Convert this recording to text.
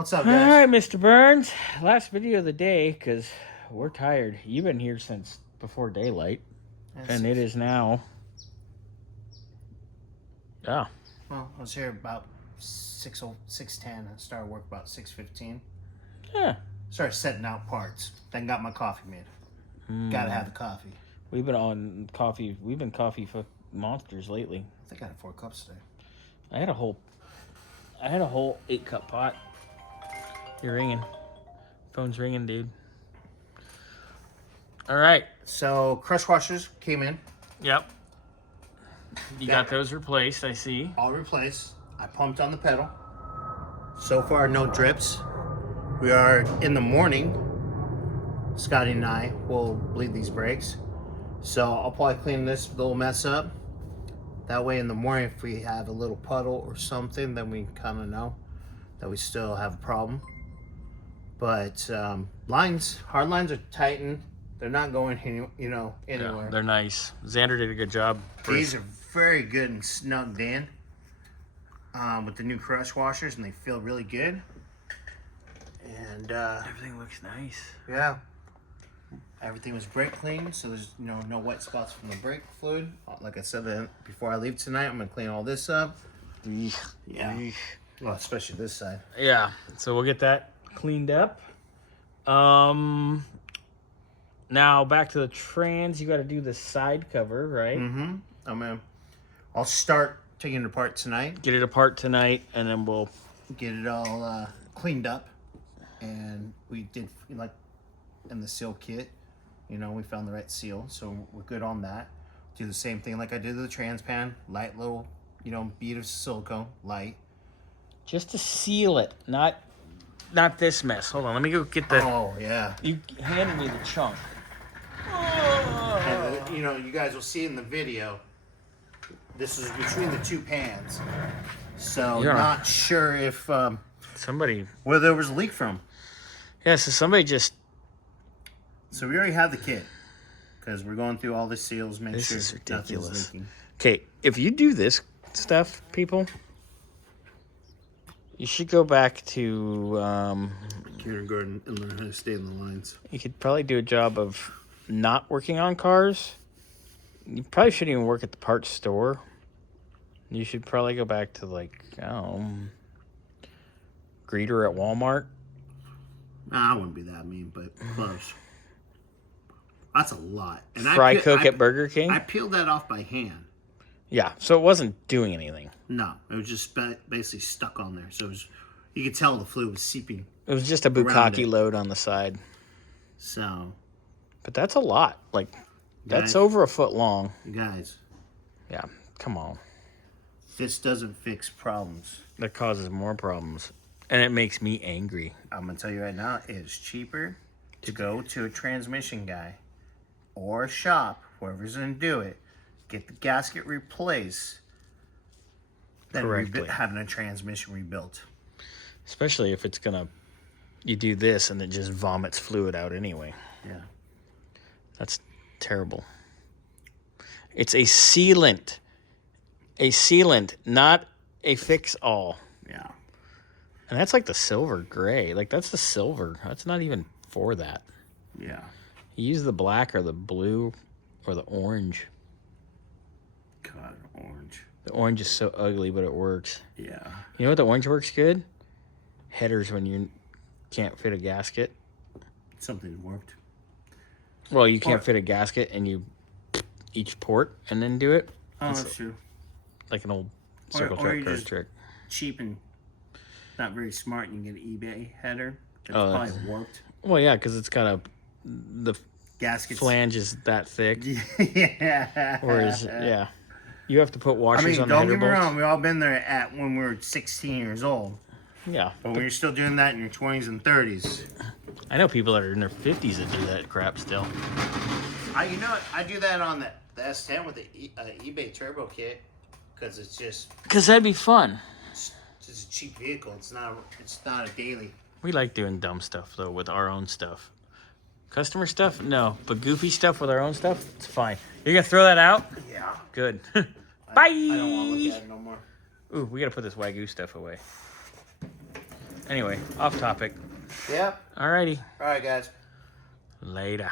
What's up, All guys? right, Mr. Burns. Last video of the day, because we're tired. You've been here since before daylight, and it is now. Yeah. Well, I was here about 6:10. I started work about 6:15. Yeah. Started setting out parts. Then got my coffee made. Gotta have the coffee. We've been on coffee. We've been coffee for monsters lately. I think I had 4 cups today. I had a whole 8-cup pot. You're ringing. Phone's ringing, dude. All right. So crush washers came in. Yep. You got those replaced, I see. All replaced. I pumped on the pedal. So far, no drips. We are in the morning. Scotty and I will bleed these brakes. So I'll probably clean this little mess up. That way in the morning, if we have a little puddle or something, then we kind of know that we still have a problem. But hard lines are tightened. They're not going anywhere. Yeah, they're nice. Xander did a good job. These are very good and snugged in with the new crush washers, and they feel really good. And Everything looks nice. yeah, everything was brake clean, so there's no wet spots from the brake fluid. Like I said before I leave tonight, I'm gonna clean all this up. Yeah, well, especially this side. Yeah, so we'll get that cleaned up. Now back to the trans. You got to do the side cover, right? Mm-hmm. I'll start taking it apart tonight. Get it apart tonight, and then we'll get it all cleaned up. And we did, like, in the seal kit, we found the right seal, so we're good on that. Do the same thing like I did with the trans pan. Light little, bead of silicone, light. just to seal it, not this mess. Hold on, let me go get the. Oh yeah. You handed me the chunk. And, you guys will see in the video. This is between the 2 pans, so not sure if where there was a leak from. Yeah, so somebody just. So we already have the kit because we're going through all the seals, make sure is ridiculous. nothing's leaking. Okay, if you do this stuff, people, you should go back to. Kindergarten and learn how to stay in the lines. You could probably do a job of not working on cars. You probably shouldn't even work at the parts store. You should probably go back to greeter at Walmart. Nah, I wouldn't be that mean, but close. That's a lot. And Fry cook at Burger King? I peeled that off by hand. Yeah, so it wasn't doing anything. No, it was just basically stuck on there. So you could tell the fluid was seeping. It was just a bukkake load on the side. So. But that's a lot. That's over a foot long. You guys. Yeah, come on. This doesn't fix problems. That causes more problems. And it makes me angry. I'm going to tell you right now, it is cheaper to go to a transmission guy or a shop, whoever's going to do it, get the gasket replaced, than having a transmission rebuilt. Especially if it's going to, you do this and it just vomits fluid out anyway. Yeah. That's terrible. It's a sealant. A sealant, not a fix-all. Yeah. And that's like the silver gray. That's the silver. That's not even for that. Yeah. You use the black or the blue or the orange. God, orange. The orange is so ugly, but it works. Yeah. You know what the orange works good? Headers when you can't fit a gasket. Something worked. Well, you can't fit a gasket and you each port and then do it. Oh, that's true. Like an old circle track card trick. Cheap and not very smart, and you get an eBay header. That's probably warped. Well, yeah, because it's got the gasket flange is that thick. Yeah. Whereas, you have to put washers on the header bolts. Don't get me wrong. We've all been there when we were 16 years old. Yeah. But when you're still doing that in your 20s and 30s. I know people that are in their 50s that do that crap still. You know what? I do that on the S10 with the eBay turbo kit because it's just. Because that'd be fun. It's just a cheap vehicle. It's not a daily. We like doing dumb stuff though with our own stuff. Customer stuff, no. But goofy stuff with our own stuff, it's fine. You're gonna throw that out? Yeah. Good. Bye. I don't want to look at it no more. Ooh, we gotta put this Wagyu stuff away. Anyway, off topic. Yep. Alrighty. All right, guys. Later.